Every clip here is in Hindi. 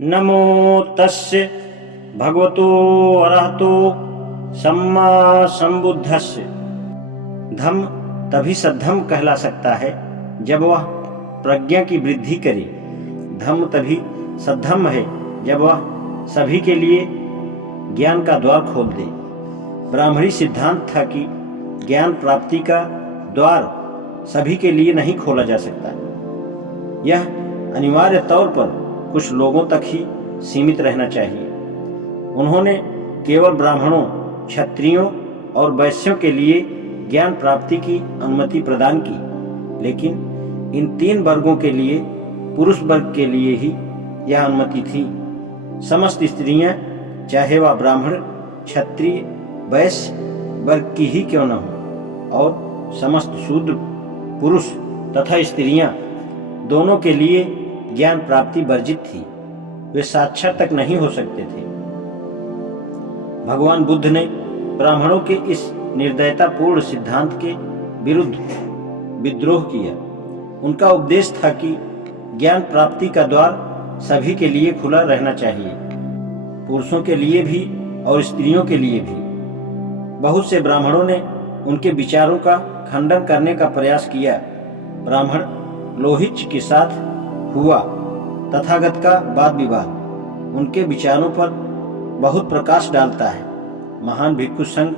नमो तस्य भगवतो अरहतो सम्मा संबुद्धस्य। धम्म तभी सद्धम्म कहला सकता है जब वह प्रज्ञा की वृद्धि करे। धम्म तभी सद्धम्म है जब वह सभी के लिए ज्ञान का द्वार खोल दे। ब्राह्मणी सिद्धांत था कि ज्ञान प्राप्ति का द्वार सभी के लिए नहीं खोला जा सकता। यह अनिवार्य तौर पर कुछ लोगों तक ही सीमित रहना चाहिए। उन्होंने केवल ब्राह्मणों, क्षत्रियों और वैश्यों के लिए ज्ञान प्राप्ति की अनुमति प्रदान की, लेकिन इन तीन वर्गों के लिए, पुरुष वर्ग के लिए ही यह अनुमति थी। समस्त स्त्रियां, चाहे वह ब्राह्मण, क्षत्रिय, वैश्य वर्ग की ही क्यों न हो, और समस्त शूद्र, पुरुष तथा स्त्रियां दोनों के लिए ज्ञान प्राप्ति वर्जित थी। वे साक्षर तक नहीं हो सकते थे। भगवान बुद्ध ने ब्राह्मणों के इस निर्दयतापूर्ण सिद्धांत के विरुद्ध विद्रोह किया। उनका उपदेश था कि ज्ञान प्राप्ति का द्वार सभी के लिए खुला रहना चाहिए, पुरुषों के लिए भी और स्त्रियों के लिए भी। बहुत से ब्राह्मणों ने उनके विचारों का खंडन करने का प्रयास किया। ब्राह्मण लोहिच के साथ हुआ तथागत का वाद विवाद उनके विचारों पर बहुत प्रकाश डालता है। महान भिक्षु संघ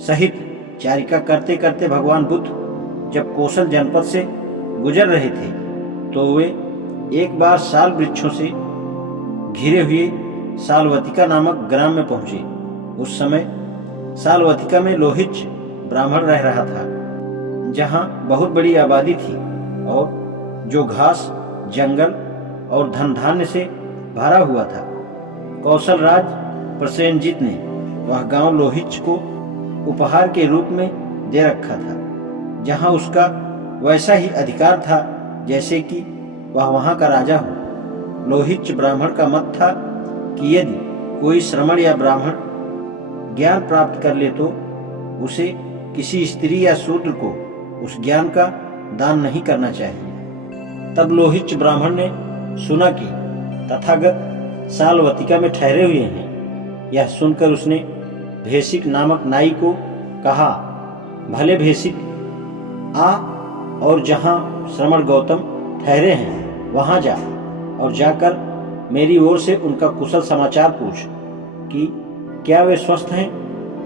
सहित चारिका करते करते भगवान बुद्ध जब कौशल जनपद से गुजर रहे थे तो वे एक बार साल वृक्षों से घिरे हुए सालवतिका नामक ग्राम में पहुंचे। उस समय सालवतिका में लोहिच ब्राह्मण रह रहा था, जहां बहुत बड़ी आबादी थी और जो घास, जंगल और धन धान्य से भरा हुआ था। कौशल राज प्रसेनजित ने वह गांव लोहिच को उपहार के रूप में दे रखा था, जहां उसका वैसा ही अधिकार था जैसे कि वह वहां का राजा हो। लोहिच ब्राह्मण का मत था कि यदि कोई श्रमण या ब्राह्मण ज्ञान प्राप्त कर ले तो उसे किसी स्त्री या शूद्र को उस ज्ञान का दान नहीं करना चाहिए। तब लोहिच ब्राह्मण ने सुना कि तथागत सालवतिका में ठहरे हुए हैं। यह सुनकर उसने भेषिक नामक नाई को कहा, भले भेषिक, आ और जहां श्रमण गौतम ठहरे हैं वहां जा और जाकर मेरी ओर से उनका कुशल समाचार पूछ कि क्या वे स्वस्थ हैं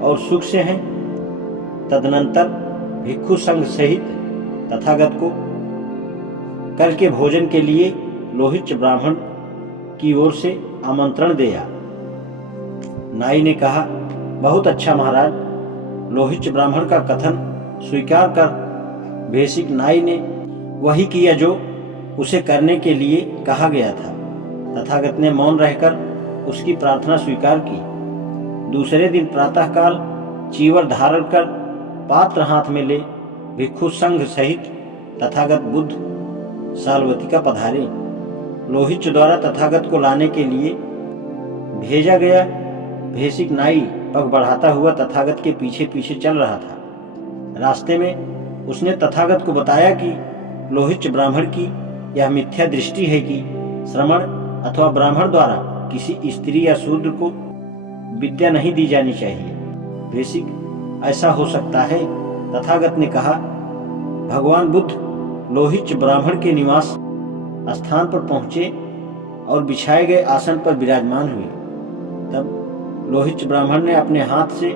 और सुख से हैं। तदनंतर भिक्षु संघ सहित तथागत को कल के भोजन के लिए लोहिच ब्राह्मण की ओर से आमंत्रण दिया। नाई ने कहा, बहुत अच्छा महाराज। लोहिच ब्राह्मण का कथन स्वीकार कर भेषिक नाई ने वही किया जो उसे करने के लिए कहा गया था। तथागत ने मौन रहकर उसकी प्रार्थना स्वीकार की। दूसरे दिन प्रातःकाल चीवर धारण कर पात्र हाथ में ले भिक्षु संघ सहित तथागत बुद्ध सालवतिका पधारे। लोहिच द्वारा तथागत को लाने के लिए भेजा गया भेषिक नाई पग बढ़ाता हुआ तथागत के पीछे पीछे चल रहा था। रास्ते में उसने तथागत को बताया कि लोहिच ब्राह्मण की यह मिथ्या दृष्टि है कि श्रमण अथवा ब्राह्मण द्वारा किसी स्त्री या शूद्र को विद्या नहीं दी जानी चाहिए। भेषिक, ऐसा हो सकता है? तथागत ने कहा। भगवान बुद्ध लोहिच ब्राह्मण के निवास स्थान पर पहुंचे और बिछाए गए आसन पर विराजमान हुए। तब लोहिच ब्राह्मण ने अपने हाथ से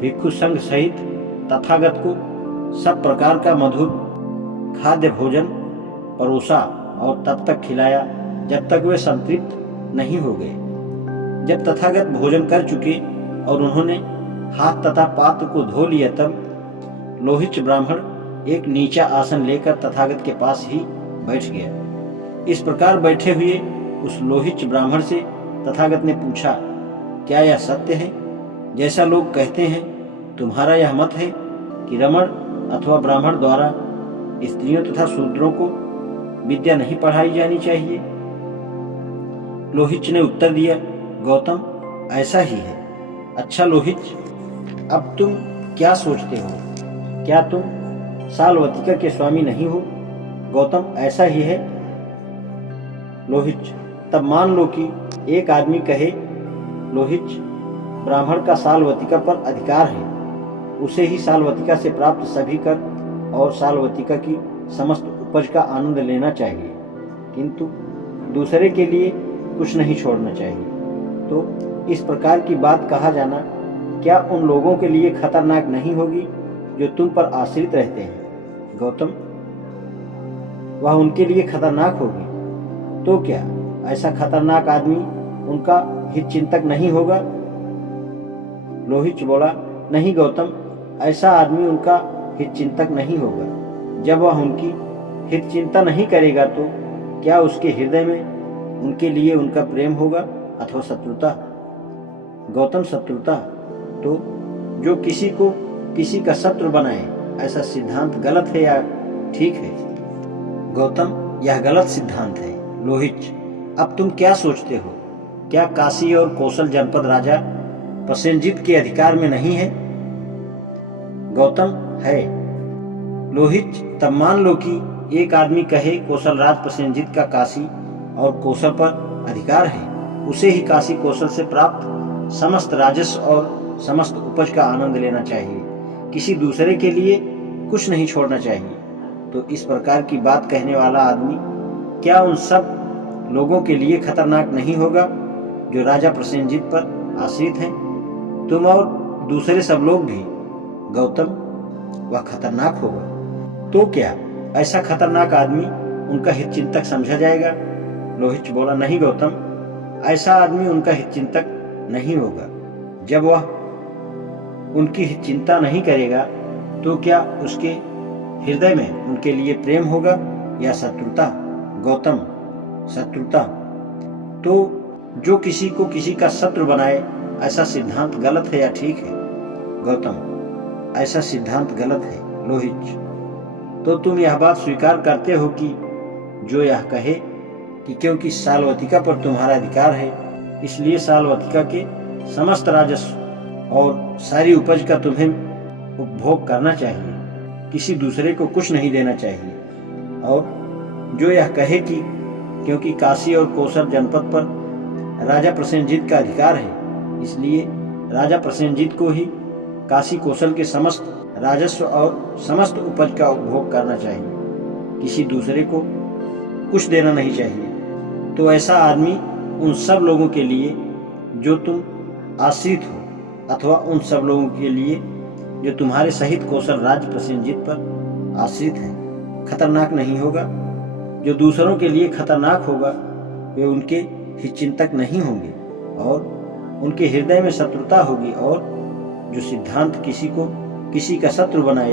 भिक्षु संघ सहित तथागत को सब प्रकार का मधुर खाद्य भोजन परोसा और तब तक खिलाया जब तक वे संतृप्त नहीं हो गए। जब तथागत भोजन कर चुके और उन्होंने हाथ तथा पात्र को धो लिया तब लोहिच ब्राह्मण एक नीचा आसन लेकर तथागत के पास ही बैठ गया। इस प्रकार बैठे हुए उस लोहिच ब्राह्मण से तथागत ने पूछा, क्या यह सत्य है जैसा लोग कहते हैं? तुम्हारा यह मत है कि रमण अथवा ब्राह्मण द्वारा स्त्रियों तथा शूद्रों को विद्या नहीं पढ़ाई जानी चाहिए? लोहिच ने उत्तर दिया, गौतम, ऐसा ही है। अच्छा लोहिच, अब तुम क्या सोचते हो? क्या तुम सालवतिका के स्वामी नहीं हो? गौतम, ऐसा ही है। लोहिच, तब मान लो कि एक आदमी कहे, लोहिच, ब्राह्मण का सालवतिका पर अधिकार है, उसे ही सालवतिका से प्राप्त सभी कर और सालवतिका की समस्त उपज का आनंद लेना चाहिए, किंतु दूसरे के लिए कुछ नहीं छोड़ना चाहिए। तो इस प्रकार की बात कहा जाना क्या उन लोगों के लिए खतरनाक नहीं होगी जो तुम पर आश्रित रहते हैं? गौतम, वह उनके लिए खतरनाक होगी। तो क्या ऐसा खतरनाक आदमी उनका हित चिंतक नहीं होगा? लोहिच बोला, नहीं गौतम, ऐसा आदमी उनका हित चिंतक नहीं होगा। जब वह उनकी हित चिंता नहीं करेगा तो क्या उसके हृदय में उनके लिए उनका प्रेम होगा अथवा शत्रुता? गौतम, शत्रुता। तो जो किसी को किसी का शत्रु बनाए, ऐसा सिद्धांत गलत है या ठीक है? गौतम, यह गलत सिद्धांत है। लोहिच, अब तुम क्या सोचते हो? क्या काशी और कौशल जनपद राजा प्रसेनजित के अधिकार में नहीं है? गौतम, है। लोहिच, तब मान लो कि एक आदमी कहे, कौशल राज प्रसेनजित का काशी और कौशल पर अधिकार है, उसे ही काशी कौशल से प्राप्त समस्त राजस्व और समस्त उपज का आनंद लेना चाहिए, किसी दूसरे के लिए कुछ नहीं छोड़ना चाहिए। तो इस प्रकार की बात कहने वाला आदमी क्या उन सब लोगों के लिए खतरनाक नहीं होगा जो राजा प्रसेनजित पर आश्रित हैं? तुम और दूसरे सब लोग भी। गौतम, वह खतरनाक होगा। तो क्या ऐसा खतरनाक आदमी उनका हित चिंतक समझा जाएगा? लोहिच बोला, नहीं गौतम, ऐसा आदमी उनका हित चिंतक नहीं होगा। जब वह उनकी हित चिंता नहीं करेगा तो क्या उसके हृदय में उनके लिए प्रेम होगा या शत्रुता? गौतम, शत्रुता। तो जो किसी को किसी का शत्रु बनाए, ऐसा सिद्धांत गलत है या ठीक है? गौतम, ऐसा सिद्धांत गलत है। लोहिच, तो तुम यह बात स्वीकार करते हो कि जो यह कहे कि क्योंकि सालवतिका पर तुम्हारा अधिकार है, इसलिए सालवतिका के समस्त राजस्व और सारी उपज का तुम्हें उपभोग करना चाहिए, किसी दूसरे को कुछ नहीं देना चाहिए। और जो यह कहे कि क्योंकि काशी और कौशल जनपद पर राजा प्रसेनजित का अधिकार है, इसलिए राजा प्रसेनजित को ही काशी कौशल के समस्त राजस्व और समस्त उपज का उपभोग करना चाहिए, किसी दूसरे को कुछ देना नहीं चाहिए। तो ऐसा आदमी उन सब लोगों के लिए जो तुम आश्रित हो, अथवा उन सब लोगों के लिए जो तुम्हारे सहित कौशल राज प्रसेनजित पर आश्रित हैं, खतरनाक नहीं होगा। जो दूसरों के लिए खतरनाक होगा वे उनके हित चिंतक नहीं होंगे और उनके हृदय में शत्रुता होगी। और जो सिद्धांत किसी को किसी का शत्रु बनाए,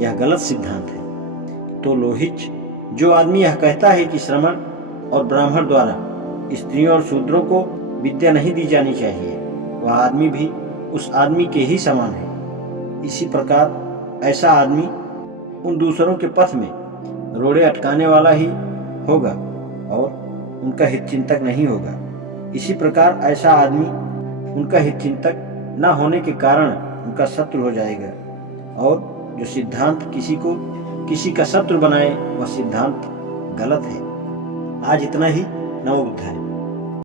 यह गलत सिद्धांत है। तो लोहिच, जो आदमी यह कहता है कि श्रमण और ब्राह्मण द्वारा स्त्रियों और शूद्रों को विद्या नहीं दी जानी चाहिए, वह आदमी भी उस आदमी के ही समान है। इसी प्रकार ऐसा आदमी उन दूसरों के पथ में रोड़े अटकाने वाला ही होगा और उनका हित चिंतक नहीं होगा। इसी प्रकार ऐसा आदमी उनका हित चिंतक न होने के कारण उनका शत्रु हो जाएगा। और जो सिद्धांत किसी को किसी का शत्रु बनाए, वह सिद्धांत गलत है। आज इतना ही। नमो बुद्धाय।